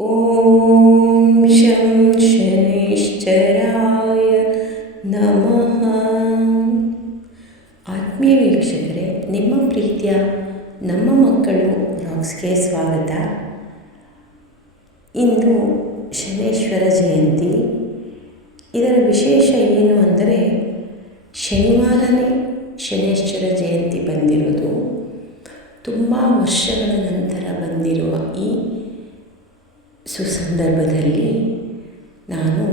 ಓಂ ಶಂ ಶನೈಶ್ಚರಾಯ ನಮಃ. ಆತ್ಮೀಯ ವೀಕ್ಷಕರೇ, ನಿಮ್ಮ ಪ್ರೀತಿಯ ನಮ್ಮ ಮಕ್ಕಳು ರಾಕ್ಸ್ಗೆ ಸ್ವಾಗತ. ಇಂದು ಶನೇಶ್ವರ ಜಯಂತಿ. ಇದರ ವಿಶೇಷ ಏನು ಅಂದರೆ ಶನಿವಾರನೇ ಶನೇಶ್ವರ ಜಯಂತಿ ಬಂದಿರೋದು. ತುಂಬ ವರ್ಷಗಳ ನಂತರ ಬಂದಿರುವ ಈ ಸುಸಂದರ್ಭದಲ್ಲಿ ನಾನು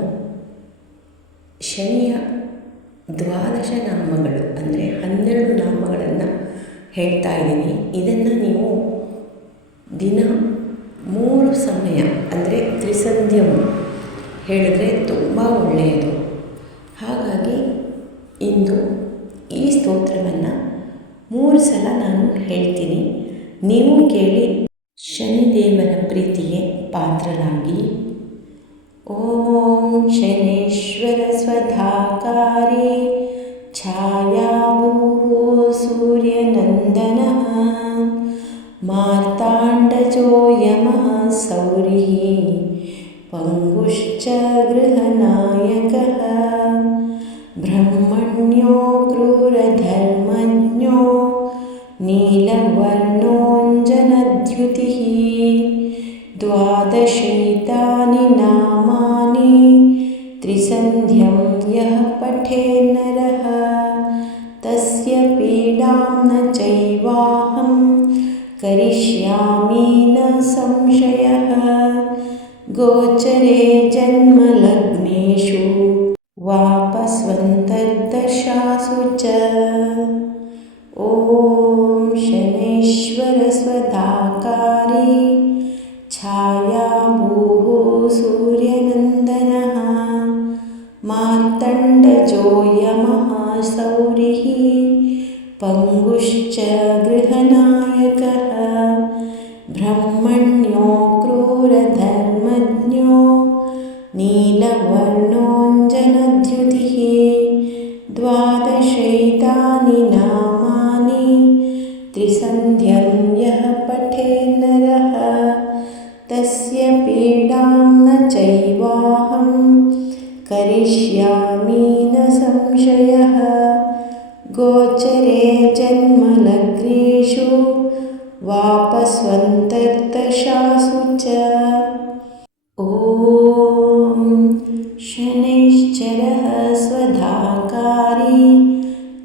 ಶನಿಯ 12 ನಾಮಗಳು ಅಂದರೆ 12 ನಾಮಗಳನ್ನು ಹೇಳ್ತಾ ಇದ್ದೀನಿ. ಇದನ್ನು ನೀವು ದಿನ 3 ಸಮಯ ಅಂದರೆ ತ್ರಿಸಂಧ್ಯಂ ಹೇಳಿದ್ರೆ ತುಂಬ ಒಳ್ಳೆಯದು. ಹಾಗಾಗಿ ಇಂದು ಈ ಸ್ತೋತ್ರವನ್ನು 3 ಸಲ ನಾನು ಹೇಳ್ತೀನಿ. ನೀವು ಕೇಳಿ ಶನಿದೇವರ ಪ್ರೀತಿಗೆ ಪಾತ್ರರಾಗಿ. ಓಂ ಶನೇಶ್ವರ ಸ್ವಧಾಕಾರಿ ಛಾಯಾಭೂ ಸೂರ್ಯನಂದನಃ ಮಾರ್ತಾಂಡಜೋ ಯಮಃ ಸೌರಿಃ ಪಂಗುಶ್ಚ ಗೃಹನಾಯಕಃ ಬ್ರಹ್ಮಣ್ಯೋ ಕ್ರೂರಧರ್ಮಜ್ಞೋ ನೀಲವರ್ಣೋಂಜನದ್ಯುತಿಃ 12 ನಾಮಾನಿ ತ್ರಿಸಂಧ್ಯಂ ಯಃ ಪಠೇತ್ ನರಃ ತಸ್ಯ ಪೀಡಾಂ ನ ಚೈವಾಹಂ ಕರಿಷ್ಯಾಮಿ ನ ಸಂಶಯಃ. ಗೋಚರೆ ಜನ್ಮಲಗ್ನೇಷು ವಾಪಸ್ವಂತರ್ದಶಾಸು ಚ. ಓಂ ಶನೇಶ್ವರ ಸ್ವಧಾಕಾರಿ ಛಾಯಾಭೂಃ ಸೂರ್ಯನಂದನಃ ಮಾರ್ತಂಡಜೋ ಯಮಃ ಸೌರಿಃ ಪಂಗುಶ್ಚ ಗೃಹನಾಯಕಃ ಬ್ರಹ್ಮಣ್ಯೋ ಕ್ರೂರಧರ್ಮಜ್ಞೋ ನೀಲವರ್ಣೋಂಜನದ್ಯುತಿಃ 12 ನಾಮಾನಿ ತ್ರಿಸಂಧ್ಯಂ ಯಃ ಪಠೇತ್ ನರಃ ತಸ್ಯ ಪೀಡಾಂ ನ ಚೈವಾಹಂ ಕರಿಷ್ಯಾಮಿ ನ ಸಂಶಯಃ. ಗೋಚರೆ ಜನ್ಮಲಗ್ನೇಷು ವಾಪಸ್ವಂತರ್ದಶಾಸು ಚ. ಓಂ ಶನೈಶ್ಚರಃ ಸ್ವಧಾಕಾರಿ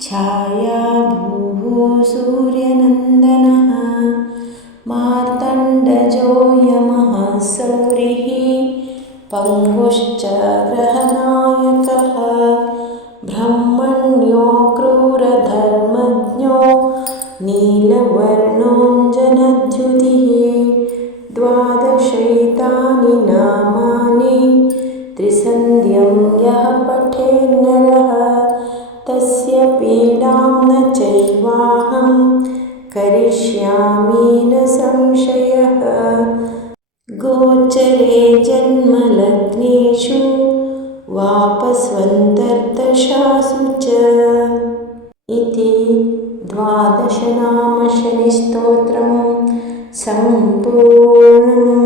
ಛಾಯಾಭೂಃ ಸೂರ್ಯನಂದನಃ ಮಾರ್ತಂಡಜೋ ಯಮಃ ಸೌರಿಃ ಪಂಗುಶ್ಚ ಗೃಹನಾಯಕಃ ಬ್ರಹ್ಮಣ್ಯೋ ಕ್ರೂರಧರ್ಮಜ್ಞೋ ನೀಲವರ್ಣೋಂಜನದ್ಯುತಿಃ 12 ನಾಮಾನಿ ತ್ರಿಸಂಧ್ಯಂ ಯಃ ಪಠೇತ್ ನರಃ ತಸ್ಯ ಪೀಡಾಂ ನ ಚೈವಾಹಂ ಕರಿಷ್ಯಾಮಿ ನ ಸಂಶಯಃ. ಗೋಚರೆ ಜನ್ಮಲಗ್ನೇಷು ವಾಪಸ್ವಂತರ್ದಶಾಸು ಚ. ಇತಿ 12 ನಾಮ ಶನಿಸ್ತೋತ್ರಂ ಸಂಪೂರ್ಣಂ.